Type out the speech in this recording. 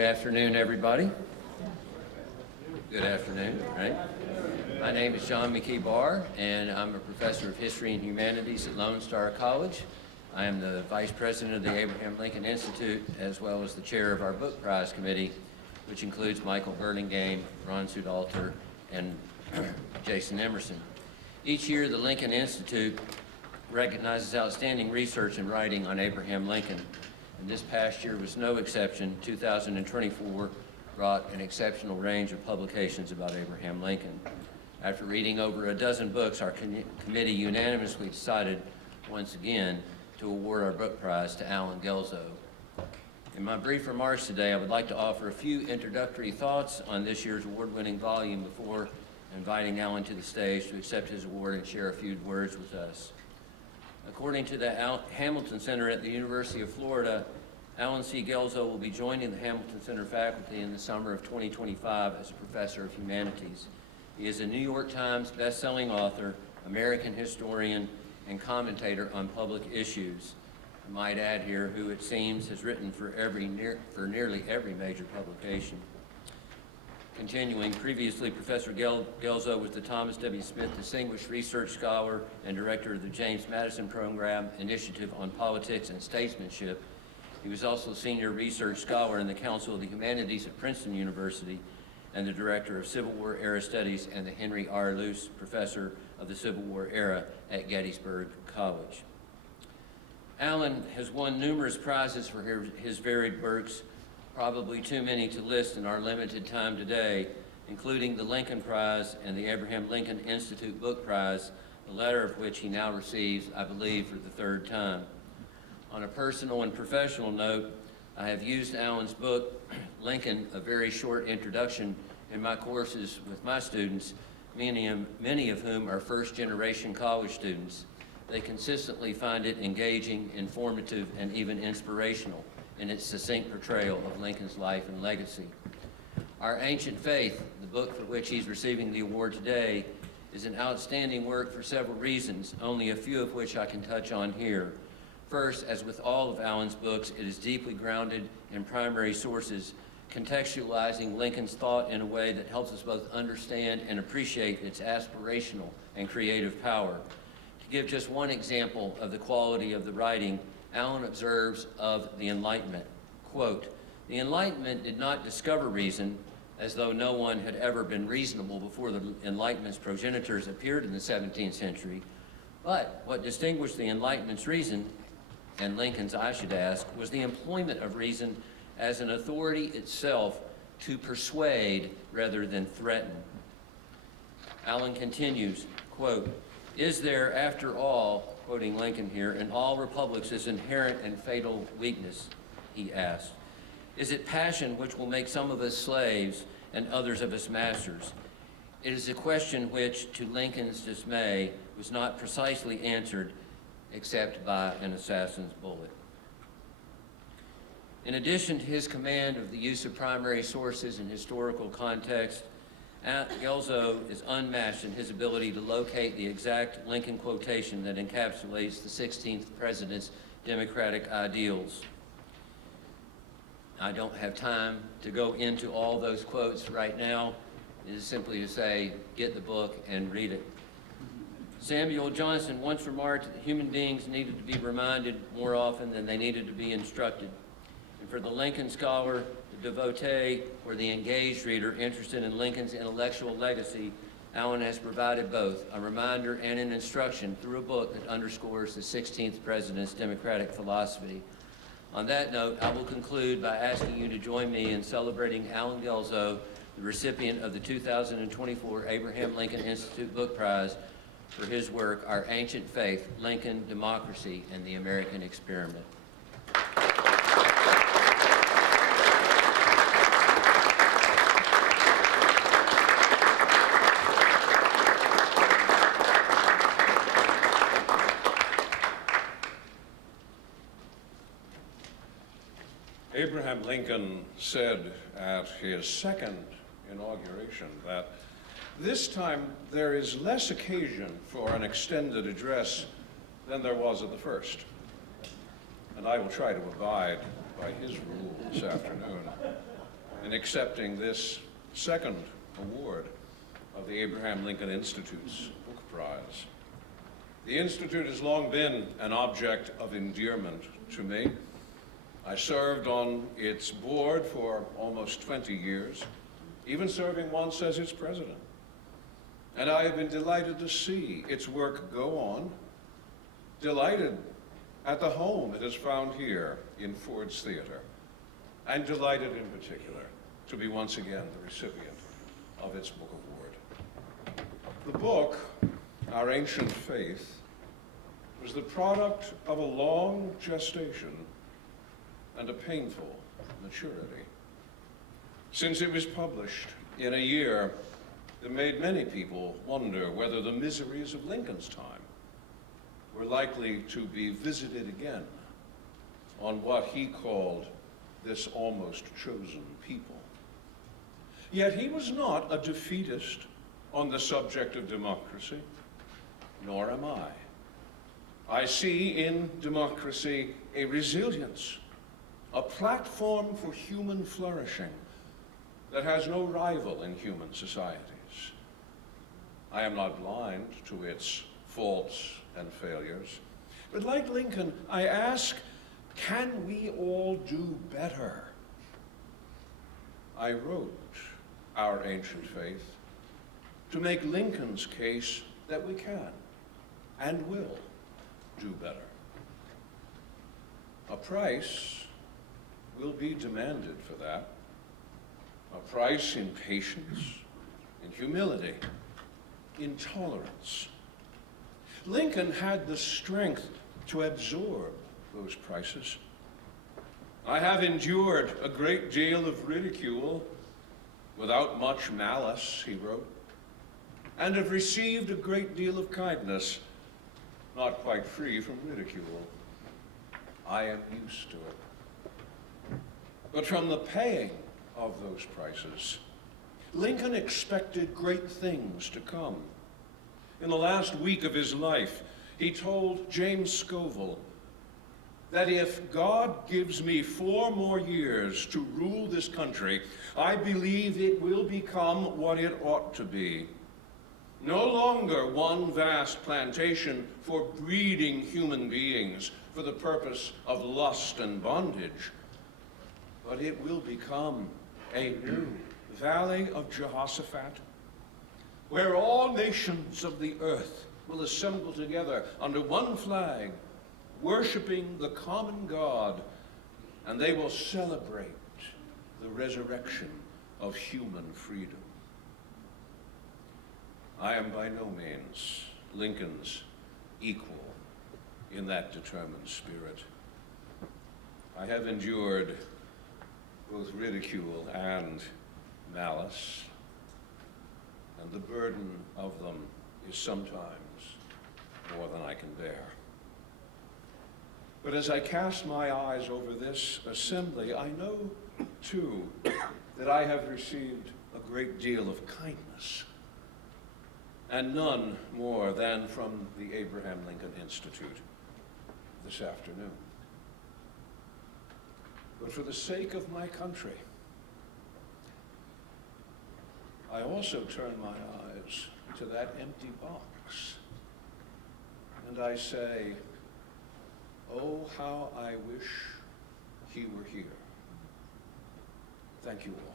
Good afternoon, everybody. Good afternoon, right? My name is John McKee Barr, and I'm a professor of history and humanities at Lone Star College. I am the vice president of the Abraham Lincoln Institute, as well as the chair of our book prize committee, which includes Michael Burlingame, Ron Sudalter, and Jason Emerson. Each year, the Lincoln Institute recognizes outstanding research and writing on Abraham Lincoln. And this past year was no exception. 2024 brought an exceptional range of publications about Abraham Lincoln. After reading over a dozen books, our committee unanimously decided once again to award our book prize to Alan Guelzo. In my brief remarks today, I would like to offer a few introductory thoughts on this year's award-winning volume before inviting Alan to the stage to accept his award and share a few words with us. According to the Hamilton Center at the University of Florida, Alan C. Guelzo will be joining the Hamilton Center faculty in the summer of 2025 as a professor of humanities. He is a New York Times best-selling author, American historian, and commentator on public issues. I might add here, who it seems has written for nearly every major publication. Continuing, previously, Professor Guelzo was the Thomas W. Smith Distinguished Research Scholar and Director of the James Madison Program Initiative on Politics and Statesmanship. He was also Senior Research Scholar in the Council of the Humanities at Princeton University and the Director of Civil War Era Studies and the Henry R. Luce Professor of the Civil War Era at Gettysburg College. Alan has won numerous prizes for his varied works, probably too many to list in our limited time today, including the Lincoln Prize and the Abraham Lincoln Institute Book Prize, the latter of which he now receives, I believe, for the third time. On a personal and professional note, I have used Alan's book, Lincoln, A Very Short Introduction, in my courses with my students, many of whom are first-generation college students. They consistently find it engaging, informative, and even inspirational in its succinct portrayal of Lincoln's life and legacy. Our Ancient Faith, the book for which he's receiving the award today, is an outstanding work for several reasons, only a few of which I can touch on here. First, as with all of Alan's books, it is deeply grounded in primary sources, contextualizing Lincoln's thought in a way that helps us both understand and appreciate its aspirational and creative power. To give just one example of the quality of the writing, Alan observes of the Enlightenment, quote, "The Enlightenment did not discover reason, as though no one had ever been reasonable before the Enlightenment's progenitors appeared in the 17th century, but what distinguished the Enlightenment's reason, and Lincoln's I should ask, was the employment of reason as an authority itself to persuade rather than threaten." Alan continues, quote, "Is there, after all," quoting Lincoln here, "in all republics this inherent and fatal weakness," he asked. "Is it passion which will make some of us slaves and others of us masters?" It is a question which, to Lincoln's dismay, was not precisely answered except by an assassin's bullet. In addition to his command of the use of primary sources in historical context, Guelzo is unmatched in his ability to locate the exact Lincoln quotation that encapsulates the 16th president's democratic ideals. I don't have time to go into all those quotes right now. It is simply to say, get the book and read it. Samuel Johnson once remarked that human beings needed to be reminded more often than they needed to be instructed. And for the Lincoln scholar, the devotee, or the engaged reader interested in Lincoln's intellectual legacy, Alan has provided both a reminder and an instruction through a book that underscores the 16th president's democratic philosophy. On that note, I will conclude by asking you to join me in celebrating Alan Guelzo, the recipient of the 2024 Abraham Lincoln Institute Book Prize, for his work, Our Ancient Faith, Lincoln, Democracy, and the American Experiment. Abraham Lincoln said at his second inauguration that this time there is less occasion for an extended address than there was at the first. And I will try to abide by his rule this afternoon. in accepting this second award of the Abraham Lincoln Institute's Book Prize. The Institute has long been an object of endearment to me. I served on its board for almost 20 years, even serving once as its president. And I have been delighted to see its work go on, delighted at the home it has found here in Ford's Theater, and delighted in particular to be once again the recipient of its book award. The book, Our Ancient Faith, was the product of a long gestation and a painful maturity. Since it was published in a year that made many people wonder whether the miseries of Lincoln's time were likely to be visited again on what he called this almost chosen people. Yet he was not a defeatist on the subject of democracy, nor am I. I see in democracy a resilience, a platform for human flourishing that has no rival in human societies. I am not blind to its faults and failures, but like Lincoln, I ask, can we all do better? I wrote Our Ancient Faith to make Lincoln's case that we can and will do better. A price will be demanded for that, a price in patience, in humility, in tolerance. Lincoln had the strength to absorb those prices. I have endured a great deal of ridicule without much malice, he wrote, and have received a great deal of kindness, not quite free from ridicule. I am used to it. But from the paying of those prices, Lincoln expected great things to come. In the last week of his life, he told James Scoville that if God gives me 4 more years to rule this country, I believe it will become what it ought to be. No longer one vast plantation for breeding human beings for the purpose of lust and bondage, but it will become a new valley of Jehoshaphat, where all nations of the earth will assemble together under one flag, worshiping the common God, and they will celebrate the resurrection of human freedom. I am by no means Lincoln's equal in that determined spirit. I have endured both ridicule and malice, and the burden of them is sometimes more than I can bear. But as I cast my eyes over this assembly, I know, too, that I have received a great deal of kindness, and none more than from the Abraham Lincoln Institute this afternoon. But for the sake of my country, I also turn my eyes to that empty box, and I say, oh, how I wish he were here. Thank you all.